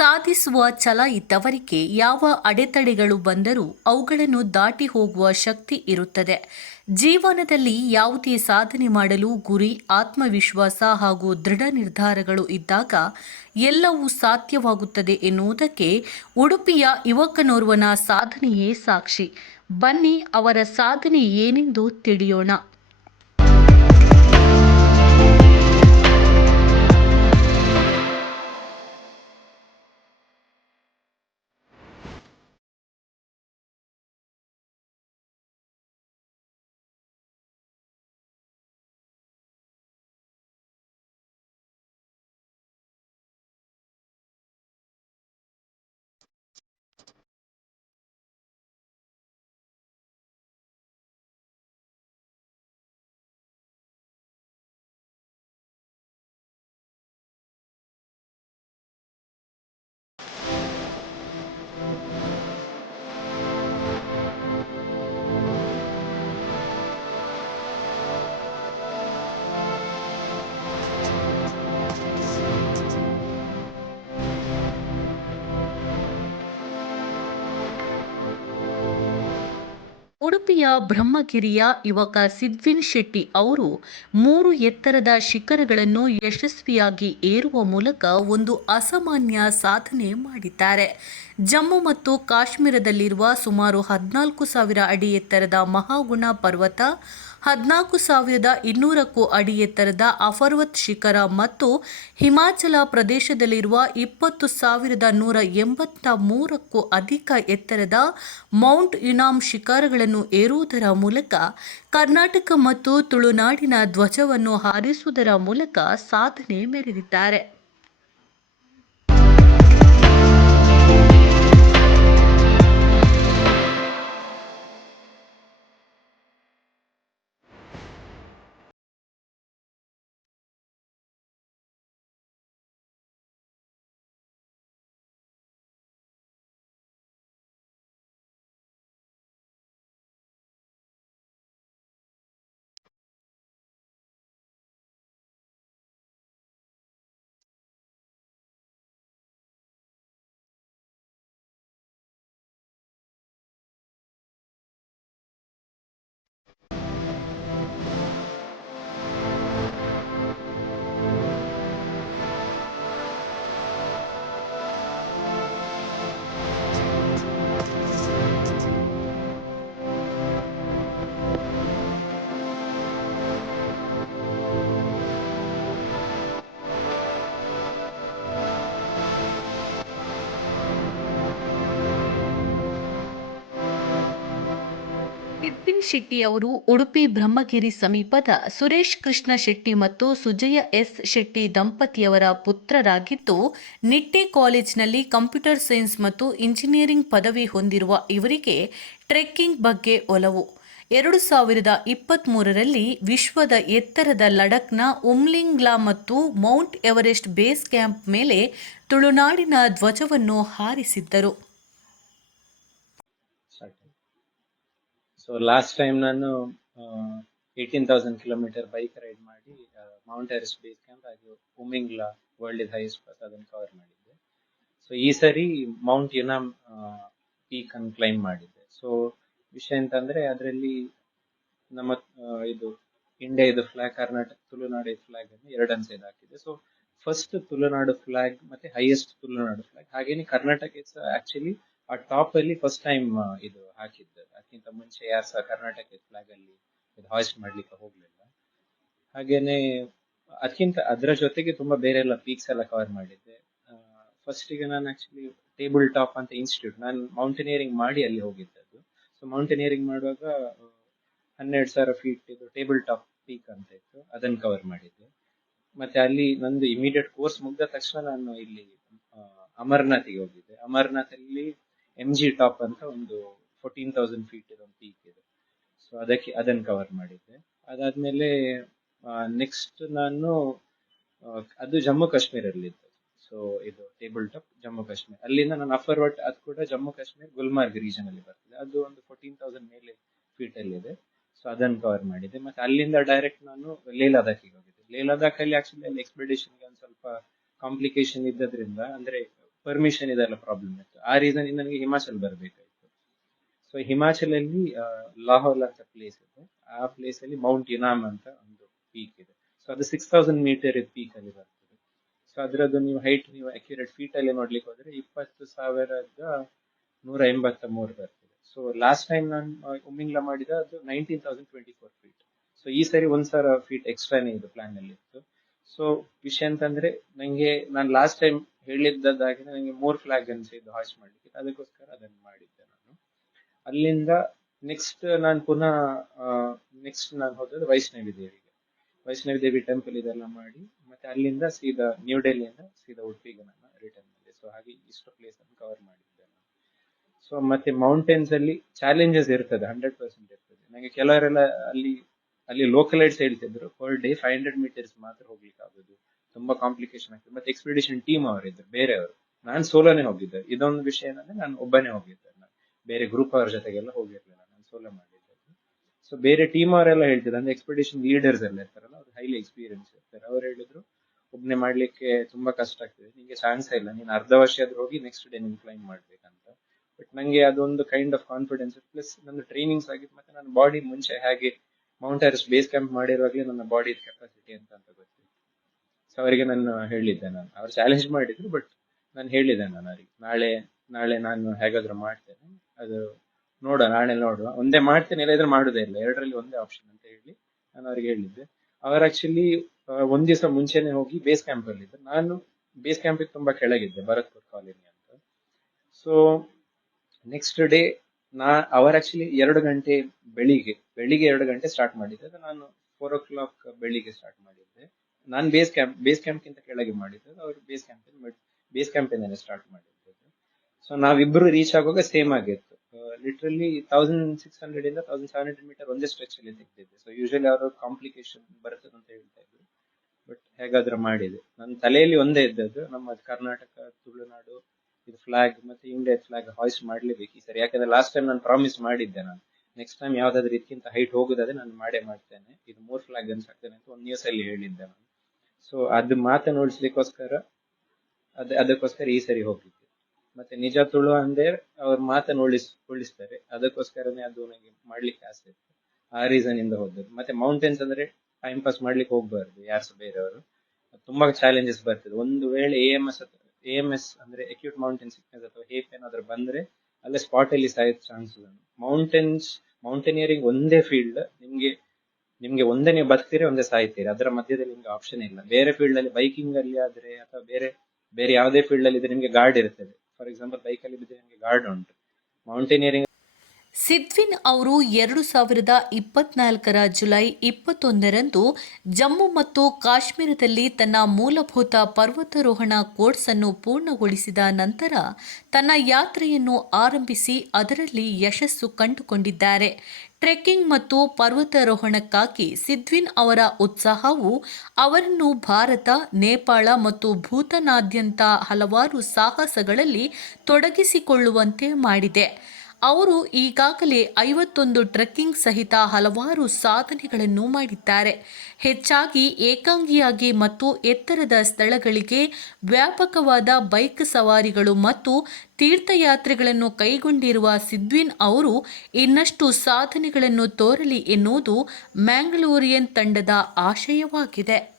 ಸಾಧಿಸುವ ಛಲ ಇದ್ದವರಿಗೆ ಯಾವ ಅಡೆತಡೆಗಳು ಬಂದರೂ ಅವುಗಳನ್ನು ದಾಟಿ ಹೋಗುವ ಶಕ್ತಿ ಇರುತ್ತದೆ. ಜೀವನದಲ್ಲಿ ಯಾವುದೇ ಸಾಧನೆ ಮಾಡಲು ಗುರಿ, ಆತ್ಮವಿಶ್ವಾಸ ಹಾಗೂ ದೃಢ ನಿರ್ಧಾರಗಳು ಇದ್ದಾಗ ಎಲ್ಲವೂ ಸಾಧ್ಯವಾಗುತ್ತದೆ ಎನ್ನುವುದಕ್ಕೆ ಉಡುಪಿಯ ಯುವಕನೋರ್ವನ ಸಾಧನೆಯೇ ಸಾಕ್ಷಿ. ಬನ್ನಿ ಅವರ ಸಾಧನೆ ಏನೆಂದು ತಿಳಿಯೋಣ. ಉಡುಪಿಯ ಬ್ರಹ್ಮಗಿರಿಯ ಯುವಕ ಸಿದ್ವಿನ್ ಶೆಟ್ಟಿ ಅವರು ಮೂರು ಎತ್ತರದ ಶಿಖರಗಳನ್ನು ಯಶಸ್ವಿಯಾಗಿ ಏರುವ ಮೂಲಕ ಒಂದು ಅಸಾಮಾನ್ಯ ಸಾಧನೆ ಮಾಡಿದ್ದಾರೆ. ಜಮ್ಮು ಮತ್ತು ಕಾಶ್ಮೀರದಲ್ಲಿರುವ ಸುಮಾರು ಹದಿನಾಲ್ಕು ಸಾವಿರ ಅಡಿ ಎತ್ತರದ ಮಹಾಗುಣ ಪರ್ವತ ಹದಿನಾಲ್ಕು ಸಾವಿರದ ಇನ್ನೂರಕ್ಕೂ ಅಡಿ ಎತ್ತರದ ಅಫರ್ವತ್ ಶಿಖರ ಮತ್ತು ಹಿಮಾಚಲ ಪ್ರದೇಶದಲ್ಲಿರುವ ಇಪ್ಪತ್ತು ಸಾವಿರದ ನೂರ ಎಂಬತ್ತ ಮೂರಕ್ಕೂ ಅಧಿಕ ಎತ್ತರದ ಮೌಂಟ್ ಯುನಾಮ್ ಶಿಖರಗಳನ್ನು ಏರುವುದರ ಮೂಲಕ ಕರ್ನಾಟಕ ಮತ್ತು ತುಳುನಾಡಿನ ಧ್ವಜವನ್ನು ಹಾರಿಸುವುದರ ಮೂಲಕ ಸಾಧನೆ ಮೆರೆದಿದ್ದಾರೆ. ಬಿಪಿನ್ ಶೆಟ್ಟಿ ಅವರು ಉಡುಪಿ ಬ್ರಹ್ಮಗಿರಿ ಸಮೀಪದ ಸುರೇಶ್ ಕೃಷ್ಣ ಶೆಟ್ಟಿ ಮತ್ತು ಸುಜಯ ಎಸ್ ಶೆಟ್ಟಿ ದಂಪತಿಯವರ ಪುತ್ರರಾಗಿದ್ದು, ನಿಟ್ಟೆ ಕಾಲೇಜಿನಲ್ಲಿ ಕಂಪ್ಯೂಟರ್ ಸೈನ್ಸ್ ಮತ್ತು ಇಂಜಿನಿಯರಿಂಗ್ ಪದವಿ ಹೊಂದಿರುವ ಇವರಿಗೆ ಟ್ರೆಕ್ಕಿಂಗ್ ಬಗ್ಗೆ ಒಲವು. ಎರಡು ಸಾವಿರದ ಇಪ್ಪತ್ತ್ಮೂರರಲ್ಲಿ ವಿಶ್ವದ ಎತ್ತರದ ಲಡಕ್ನ ಉಮ್ಲಿಂಗ್ಲಾ ಮತ್ತು ಮೌಂಟ್ ಎವರೆಸ್ಟ್ ಬೇಸ್ ಕ್ಯಾಂಪ್ ಮೇಲೆ ತುಳುನಾಡಿನ ಧ್ವಜವನ್ನು ಹಾರಿಸಿದ್ದರು ಸ್ಟಾರ್ಟ್ ಸೊ ಲಾಸ್ಟ್ ಟೈಮ್ ನಾನು eighteen thousand kilometre bike ride ಮಾಡಿ ಮೌಂಟ್ ಎರೆಸ್ಟ್ ಬೇಸ್ ಕ್ಯಾಂಪ್ ಹಾಗೆ Umlingla world is highest pass ಅದನ್ನು ಕವರ್ ಮಾಡಿದ್ದೆ. ಸೊ ಈ ಸರಿ ಮೌಂಟ್ ಯುನಾಮ್ ಪೀಕ್ ಅನ್ನು ಕ್ಲೈಮ್ ಮಾಡಿದ್ದೆ. ಸೊ ವಿಷಯ ಅಂತಂದ್ರೆ ಅದರಲ್ಲಿ ನಮ್ಮ ಇದು ಇಂಡಿಯಾ ಇದು ಫ್ಲಾಗ್ ಕರ್ನಾಟಕ ತುಳುನಾಡು ಫ್ಲಾಗ್ ಅನ್ನು ಎರಡನ್ ಸೈಡ್ ಹಾಕಿದೆ ಸೊ ಫಸ್ಟ್ ತುಳುನಾಡು ಫ್ಲಾಗ್ ಮತ್ತೆ ಹೈಯೆಸ್ಟ್ ತುಳುನಾಡು ಫ್ಲಾಗ್ ಹಾಗೇನೆ ಕರ್ನಾಟಕ ಇಸ್ ಆಕ್ಚುಲಿ ಆ ಟಾಪ್ ಅಲ್ಲಿ ಫಸ್ಟ್ ಟೈಮ್ ಇದು ಹಾಕಿದ್ದು. ಅದಕ್ಕಿಂತ ಮುಂಚೆ ಯಾರು ಸಹ ಕರ್ನಾಟಕ ಫ್ಲಾಗ್ ಅಲ್ಲಿ ಇದು ಹಾಯ್ಸ್ಟ್ ಮಾಡ್ಲಿಕ್ಕೆ ಹೋಗ್ಲಿಲ್ಲ. ಹಾಗೇನೆ, ಅದಕ್ಕಿಂತ ಅದರ ಜೊತೆಗೆ ತುಂಬಾ ಬೇರೆ ಎಲ್ಲ ಪೀಕ್ಸ್ ಎಲ್ಲ ಕವರ್ ಮಾಡಿದ್ದೆ. ಫಸ್ಟ್ಗೆ ನಾನು ಆಕ್ಚುಲಿ ಟೇಬಲ್ ಟಾಪ್ ಅಂತ ಇನ್ಸ್ಟಿಟ್ಯೂಟ್ ನಾನು ಮೌಂಟೇನಿಯರಿಂಗ್ ಮಾಡಿ ಅಲ್ಲಿ ಹೋಗಿದ್ದದ್ದು. ಸೊ ಮೌಂಟೇನಿಯರಿಂಗ್ ಮಾಡುವಾಗ ಹನ್ನೆರಡು ಸಾವಿರ ಫೀಟ್ ಇದು ಟೇಬಲ್ ಟಾಪ್ ಪೀಕ್ ಅಂತ ಇತ್ತು. ಅದನ್ನು ಕವರ್ ಮಾಡಿದ್ದೆ. ಮತ್ತೆ ಅಲ್ಲಿ ನಂದು ಇಮಿಡಿಯೇಟ್ ಕೋರ್ಸ್ ಮುಗ್ದ ತಕ್ಷಣ ನಾನು ಇಲ್ಲಿ ಅಮರನಾಥಿಗೆ ಹೋಗಿದ್ದೆ. ಅಮರ್ನಾಥ್ ಅಲ್ಲಿ ಎಂ ಜಿ ಟಾಪ್ ಅಂತ ಒಂದು ಫೋರ್ಟೀನ್ ತೌಸಂಡ್ ಫೀಟ್ ಇದೊಂದು ಪೀಕ್ ಇದೆ. ಸೊ ಅದಕ್ಕೆ ಅದನ್ನ ಕವರ್ ಮಾಡಿದ್ದೆ. ಅದಾದಮೇಲೆ ನೆಕ್ಸ್ಟ್ ನಾನು ಅದು ಜಮ್ಮು ಕಾಶ್ಮೀರಲ್ಲಿದ್ದು ಸೊ ಇದು ಟೇಬಲ್ ಟಾಪ್ ಜಮ್ಮು ಕಾಶ್ಮೀರ್. ಅಲ್ಲಿಂದ ನಾನು ಅಫರ್ ವಟ್ ಅದು ಕೂಡ ಜಮ್ಮು ಕಾಶ್ಮೀರ್ ಗುಲ್ಮಾರ್ಗ್ ರೀಜನ್ ಅಲ್ಲಿ ಬರ್ತದೆ. ಅದು ಒಂದು ಫೋರ್ಟೀನ್ ತೌಸಂಡ್ ಮೇಲೆ ಫೀಟ್ ಅಲ್ಲಿ ಇದೆ. ಸೊ ಅದನ್ನು ಕವರ್ ಮಾಡಿದ್ದೆ. ಮತ್ತೆ ಅಲ್ಲಿಂದ ಡೈರೆಕ್ಟ್ ನಾನು ಲೇ ಲದಾಖಿಗೆ ಹೋಗಿದ್ದೆ. ಲೇ ಲದಾಖ್ ಆಕ್ಚುಲಿ ಅಲ್ಲಿ ಎಕ್ಸ್ಪೆಡಿಷನ್ಗೆ ಒಂದು ಸ್ವಲ್ಪ ಕಾಂಪ್ಲಿಕೇಶನ್ ಇದ್ದದ್ರಿಂದ, ಅಂದ್ರೆ ಪರ್ಮಿಷನ್ ಇದೆಲ್ಲ ಪ್ರಾಬ್ಲಮ್ ಇತ್ತು ಆ ರೀಸನ್ ಇಂದ ನನಗೆ ಹಿಮಾಚಲ್ ಬರಬೇಕಾಯ್ತು. ಸೊ ಹಿಮಾಚಲಲ್ಲಿ ಲಾಹೋಲ್ ಅಂತ ಪ್ಲೇಸ್ ಇದೆ. ಆ ಪ್ಲೇಸ್ ಅಲ್ಲಿ ಮೌಂಟ್ ಇನಾಮ್ ಅಂತ ಒಂದು ಪೀಕ್ ಇದೆ. ಸೊ ಅದು ಸಿಕ್ಸ್ ತೌಸಂಡ್ ಮೀಟರ್ ಪೀಕ್ ಅಲ್ಲಿ ಬರ್ತದೆ. ಸೊ ಅದರದ್ದು ನೀವು ಹೈಟ್ ನೀವು ಅಕ್ಯುರೇಟ್ ಫೀಟ್ ಅಲ್ಲಿ ನೋಡ್ಲಿಕ್ಕೆ ಹೋದ್ರೆ ಇಪ್ಪತ್ತು ಸಾವಿರದ ನೂರ ಎಂಬತ್ತ ಮೂರು ಬರ್ತದೆ. ಸೊ ಲಾಸ್ಟ್ ಟೈಮ್ ನಾನು ಉಮ್ಮಿಂಗ್ಲ ಮಾಡಿದ ಅದು nineteen thousand twenty four feet so ಈ ಸರಿ ಒಂದ್ ಸಾವಿರ ಫೀಟ್ ಎಕ್ಸ್ಟ್ರಾನೇ ಇದು ಪ್ಲಾನ್ ಅಲ್ಲಿ ಇತ್ತು. ಸೊ ವಿಷಯ ಅಂತಂದ್ರೆ ನಂಗೆ, ನಾನು ಲಾಸ್ಟ್ ಟೈಮ್ ಹೇಳಿದ್ದದಾಗಿ ನನಗೆ ಮೂರ್ ಫ್ಲಾಗ್ ಅನ್ಸಿದ್ದು ಹಾಯ್ಸ್ ಮಾಡ್ಲಿಕ್ಕೆ. ಅದಕ್ಕೋಸ್ಕರ ಅದನ್ನು ಮಾಡಿದ್ದೆ ನಾನು. ಅಲ್ಲಿಂದ ನೆಕ್ಸ್ಟ್ ನಾನು ಪುನಃ ನೆಕ್ಸ್ಟ್ ನಾನು ಹೋದದ್ದು ವೈಷ್ಣವಿ ದೇವಿಗೆ. ವೈಷ್ಣವಿ ದೇವಿ ಟೆಂಪಲ್ ಇದೆಲ್ಲ ಮಾಡಿ, ಮತ್ತೆ ಅಲ್ಲಿಂದ ಸೀದಾ ನ್ಯೂ ಡೆಲ್ಲಿಯಿಂದ ಸೀದಾ ಉಡುಪಿಗೆ ನಾನು ರಿಟರ್ನ್ ಮಾಡಿದೆ. ಸೊ ಹಾಗೆ ಇಷ್ಟು ಪ್ಲೇಸ್ ಅನ್ನು ಕವರ್ ಮಾಡಿದ್ದೆ ಸೊ ಮತ್ತೆ ಮೌಂಟೇನ್ಸ್ ಅಲ್ಲಿ ಚಾಲೆಂಜಸ್ ಇರ್ತದೆ ಹಂಡ್ರೆಡ್ ಪರ್ಸೆಂಟ್ ಇರ್ತದೆ. ನನಗೆ ಕೆಲವರೆಲ್ಲ ಅಲ್ಲಿ ಅಲ್ಲಿ ಲೋಕಲೈಟ್ಸ್ ಹೇಳ್ತಿದ್ರು per day five hundred metres ಮಾತ್ರ ಹೋಗ್ಲಿಕ್ಕೆ ಆಗುದು ತುಂಬಾ ಕಾಂಪ್ಲಿಕೇಶನ್ ಆಗ್ತದೆ. ಮತ್ತೆ ಎಕ್ಸ್ಪಿಡಿಷನ್ ಟೀಮ್ ಅವರಿದ್ದರು ಬೇರೆಯವರು. ನಾನು ಸೋಲೋನೇ ಹೋಗಿದ್ದೆ. ಇದೊಂದು ವಿಷಯ ಏನಂದ್ರೆ ನಾನು ಒಬ್ಬನೇ ಹೋಗಿದ್ದೆ. ನಾನು ಬೇರೆ ಗ್ರೂಪ್ ಅವ್ರ ಜೊತೆಗೆಲ್ಲ ಹೋಗಿರ್ಲಿಲ್ಲ. ನಾನು ಸೋಲೋ ಮಾಡಿದ್ದೆ. ಸೊ ಬೇರೆ ಟೀಮ್ ಅವರೆಲ್ಲ ಹೇಳ್ತಿದ್ರು. ಅಂದ್ರೆ ಎಕ್ಸ್ಪಿಡಿಷನ್ ಲೀಡರ್ಸ್ ಎಲ್ಲ ಇರ್ತಾರಲ್ಲ, ಅವ್ರು ಹೈಲಿ ಎಕ್ಸ್ಪೀರಿಯನ್ಸ್ ಇರ್ತಾರೆ. ಅವ್ರು ಹೇಳಿದ್ರು, ಒಬ್ನೇ ಮಾಡ್ಲಿಕ್ಕೆ ತುಂಬಾ ಕಷ್ಟ ಆಗ್ತದೆ. ನಿಮಗೆ ಚಾನ್ಸ್ ಇಲ್ಲ. ನೀನು ಅರ್ಧ ವರ್ಷ ಆದ್ರೂ ಹೋಗಿ ನೆಕ್ಸ್ಟ್ ಡೇ ನಿಮ್ ಕ್ಲೈಮ್ ಮಾಡ್ಬೇಕಂತ. ಬಟ್ ನಂಗೆ ಅದೊಂದು ಕೈಂಡ್ ಆಫ್ ಕಾನ್ಫಿಡೆನ್ಸ್ ಪ್ಲಸ್ ನನ್ನ ಟ್ರೈನಿಂಗ್ಸ್ ಆಗಿತ್ತು ಮತ್ತೆ ನನ್ನ ಬಾಡಿ ಮುಂಚೆ ಹಾಗೆ ಮೌಂಟ್ ಬೇಸ್ ಕ್ಯಾಂಪ್ ಮಾಡಿರುವಾಗಲೇ ನನ್ನ ಬಾಡಿ ಕೆಪಾಸಿಟಿ ಅಂತ ಗೊತ್ತು ಸೊ ಅವರಿಗೆ ನಾನು ಹೇಳಿದ್ದೆ ನಾನು. ಅವ್ರು ಚಾಲೆಂಜ್ ಮಾಡಿದ್ರು ಬಟ್ ನಾನು ಹೇಳಿದ್ದೆ ನಾನು ಅವರಿಗೆ, ನಾಳೆ ನಾಳೆ ನಾನು ಹೇಗಾದ್ರೂ ಮಾಡ್ತೇನೆ, ಅದು ನೋಡುವ, ನಾಳೆ ನೋಡುವ. ಒಂದೇ ಮಾಡ್ತೇನೆ ಇಲ್ಲದ್ರೆ ಮಾಡುದೇ ಇಲ್ಲ. ಎರಡರಲ್ಲಿ ಒಂದೇ ಆಪ್ಷನ್ ಅಂತ ಹೇಳಿ ನಾನು ಅವ್ರಿಗೆ ಹೇಳಿದ್ದೆ. ಅವ್ರು ಆಕ್ಚುಲಿ ಒಂದ್ ದಿವಸ ಮುಂಚೆನೆ ಹೋಗಿ ಬೇಸ್ ಕ್ಯಾಂಪ್ ಅಲ್ಲಿ ಇದ್ದೆ ನಾನು ಬೇಸ್ ಕ್ಯಾಂಪ್ ತುಂಬಾ ಕೆಳಗಿದ್ದೆ, ಭರತ್ಪುರ್ ಕಾಲೋನಿ ಅಂತ. ಸೊ ನೆಕ್ಸ್ಟ್ ಡೇ ನಾ, ಅವರ್ ಆಕ್ಚುಲಿ ಎರಡು ಗಂಟೆ ಬೆಳಿಗ್ಗೆ ಬೆಳಿಗ್ಗೆ ಎರಡು ಗಂಟೆ ಸ್ಟಾರ್ಟ್ ಮಾಡಿದ್ದೆ. ನಾನು ಫೋರ್ ಓ ಕ್ಲಾಕ್ ಬೆಳಿಗ್ಗೆ ಸ್ಟಾರ್ಟ್ ಮಾಡಿದ್ದೆ. ನಾನು ಬೇಸ್ ಕ್ಯಾಂಪ್ ಬೇಸ್ ಕ್ಯಾಂಪ್ಗಿಂತ ಕೆಳಗೆ ಮಾಡಿದ್ದು, ಅವ್ರು ಬೇಸ್ ಕ್ಯಾಂಪ್ ಬೇಸ್ ಕ್ಯಾಂಪಿಂದ ಸ್ಟಾರ್ಟ್ ಮಾಡಿದ್ದು. ಸೊ ನಾವಿಬ್ರು ರೀಚ್ ಆಗುವಾಗ ಸೇಮ್ ಆಗಿತ್ತು. ಲಿಟ್ರಲಿ ತೌಸಂಡ್ ಸಿಕ್ಸ್ ಹಂಡ್ರೆಡ್ ಇಂದ ತೌಸಂಡ್ ಸೆವೆನ್ ಹಂಡ್ರೆಡ್ ಮೀಟರ್ ಒಂದೇ ಸ್ಟ್ರೆಚ್ ಅಲ್ಲಿ ತೆಗ್ದಿದ್ದೆ. ಸೊ ಯೂಶಲಿ ಅವರು ಕಾಂಪ್ಲಿಕೇಶನ್ ಬರ್ತದೆ ಅಂತ ಹೇಳ್ತಾ ಇದ್ರು. ಬಟ್ ಹೇಗಾದ್ರೂ ಮಾಡಿದೆ. ನನ್ನ ತಲೆಯಲ್ಲಿ ಒಂದೇ ಇದ್ದದ್ದು, ನಮ್ಮ ಕರ್ನಾಟಕ, ತುಳುನಾಡು, ಇದು ಫ್ಲಾಗ್ ಮತ್ತೆ ಇಂಡಿಯಾ ಫ್ಲಾಗ್ ಹಾಯ್ಸ್ಟ್ ಮಾಡ್ಲೇಬೇಕು ಈ ಸರಿ. ಯಾಕಂದ್ರೆ ಲಾಸ್ಟ್ ಟೈಮ್ ನಾನು ಪ್ರಾಮಿಸ್ ಮಾಡಿದ್ದೆ ನಾನು. ನೆಕ್ಸ್ಟ್ ಟೈಮ್ ಯಾವ್ದಾದ್ರು ಇದಕ್ಕಿಂತ ಹೈಟ್ ಹೋಗುದಾದ್ರೆ ನಾನು ಮಾಡೇ ಮಾಡ್ತೇನೆ. ಇದು ಮೂರ್ ಫ್ಲಾಗ್ ಅನ್ಸಾಕ್ತೇನೆ ಅಂತ ಒಂದು ನ್ಯೂಸ್ ಅಲ್ಲಿ ಹೇಳಿದ್ದೆ ನಾನು. ಸೊ ಅದು ಮಾತನಾಡಿಸ್ಲಿಕ್ಕೋಸ್ಕರ ಅದ, ಅದಕ್ಕೋಸ್ಕರ ಈ ಸರಿ ಹೋಗಿದ್ದೆ ಮತ್ತೆ ನಿಜ ತುಳು ಅಂದ್ರೆ ಅವ್ರ ಮಾತನ್ನು ಉಳಿಸ್, ಉಳಿಸ್ತಾರೆ. ಅದಕ್ಕೋಸ್ಕರನೇ ಅದು ನನಗೆ ಮಾಡ್ಲಿಕ್ಕೆ ಆಸೆ ಇತ್ತು. ಆ ರೀಸನ್ ಇಂದ ಹೋದದ್ದು. ಮತ್ತೆ ಮೌಂಟೇನ್ಸ್ ಅಂದ್ರೆ ಟೈಮ್ ಪಾಸ್ ಮಾಡ್ಲಿಕ್ಕೆ ಹೋಗ್ಬಾರ್ದು, ಯಾರು ಬೇರೆಯವರು. ತುಂಬಾ ಚಾಲೆಂಜಸ್ ಬರ್ತದೆ. ಒಂದು ವೇಳೆ A M S A M S ಅಂದ್ರೆ ಅಕ್ಯೂಟ್ ಮೌಂಟೇನ್ ಸಿಕ್ನೆಸ್ ಅಥವಾ ಹೇಪ್ ಏನಾದ್ರು ಬಂದ್ರೆ, ಅಲ್ಲೇ ಸ್ಪಾಟ್ ಅಲ್ಲಿ ಸಾಯೋ ಚಾನ್ಸ್ ಮೌಂಟೇನ್ಸ್ ಮೌಂಟೇನಿಯರಿಂಗ್ ಒಂದೇ ಫೀಲ್ಡ್ ನಿಮ್ಗೆ ನಿಮ್ಗೆ ಒಂದೇ ನೀವು ಬರ್ತೀರಿ, ಒಂದೇ ಸಾಯ್ತೀರಿ. ಅದರ ಮಧ್ಯದಲ್ಲಿ ನಿಮ್ಗೆ ಆಪ್ಷನ್ ಇಲ್ಲ. ಬೇರೆ ಫೀಲ್ಡ್ ಅಲ್ಲಿ ಬೈಕಿಂಗ್ ಅಲ್ಲಿ ಆದ್ರೆ ಅಥವಾ ಬೇರೆ ಬೇರೆ ಯಾವುದೇ ಫೀಲ್ಡ್ ಅಲ್ಲಿ ಇದ್ರೆ ನಿಮ್ಗೆ ಗಾರ್ಡ್ ಇರ್ತದೆ. ಫಾರ್ ಎಕ್ಸಾಂಪಲ್ ಬೈಕ್ ಅಲ್ಲಿ ಬಿದ್ದರೆ ನಿಮ್ಗೆ ಗಾರ್ಡ್ ಉಂಟು. ಮೌಂಟೇನಿಯರಿಂಗ್ ಸಿದ್ವಿನ್ ಅವರು ಎರಡು ಸಾವಿರದ ಇಪ್ಪತ್ನಾಲ್ಕರ ಜುಲೈ ಇಪ್ಪತ್ತೊಂದರಂದು ಜಮ್ಮು ಮತ್ತು ಕಾಶ್ಮೀರದಲ್ಲಿ ತನ್ನ ಮೂಲಭೂತ ಪರ್ವತಾರೋಹಣ ಕೋರ್ಸ್ ಅನ್ನು ಪೂರ್ಣಗೊಳಿಸಿದ ನಂತರ ತನ್ನ ಯಾತ್ರೆಯನ್ನು ಆರಂಭಿಸಿ ಅದರಲ್ಲಿ ಯಶಸ್ಸು ಕಂಡುಕೊಂಡಿದ್ದಾರೆ. ಟ್ರೆಕ್ಕಿಂಗ್ ಮತ್ತು ಪರ್ವತಾರೋಹಣಕ್ಕಾಗಿ ಸಿದ್ವಿನ್ ಅವರ ಉತ್ಸಾಹವು ಅವರನ್ನು ಭಾರತ, ನೇಪಾಳ ಮತ್ತು ಭೂತನಾದ್ಯಂತ ಹಲವಾರು ಸಾಹಸಗಳಲ್ಲಿ ತೊಡಗಿಸಿಕೊಳ್ಳುವಂತೆ ಮಾಡಿದೆ. ಅವರು ಈಗಾಗಲೇ ಐವತ್ತೊಂದು ಟ್ರೆಕ್ಕಿಂಗ್ ಸಹಿತ ಹಲವಾರು ಸಾಧನೆಗಳನ್ನು ಮಾಡಿದ್ದಾರೆ. ಹೆಚ್ಚಾಗಿ ಏಕಾಂಗಿಯಾಗಿ ಮತ್ತು ಎತ್ತರದ ಸ್ಥಳಗಳಿಗೆ ವ್ಯಾಪಕವಾದ ಬೈಕ್ ಸವಾರಿಗಳು ಮತ್ತು ತೀರ್ಥಯಾತ್ರೆಗಳನ್ನು ಕೈಗೊಂಡಿರುವ ಸಿದ್ವಿನ್ ಅವರು ಇನ್ನಷ್ಟು ಸಾಧನೆಗಳನ್ನು ತೋರಲಿ ಎನ್ನುವುದು ಮ್ಯಾಂಗ್ಲೋರಿಯನ್ ತಂಡದ ಆಶಯವಾಗಿದೆ.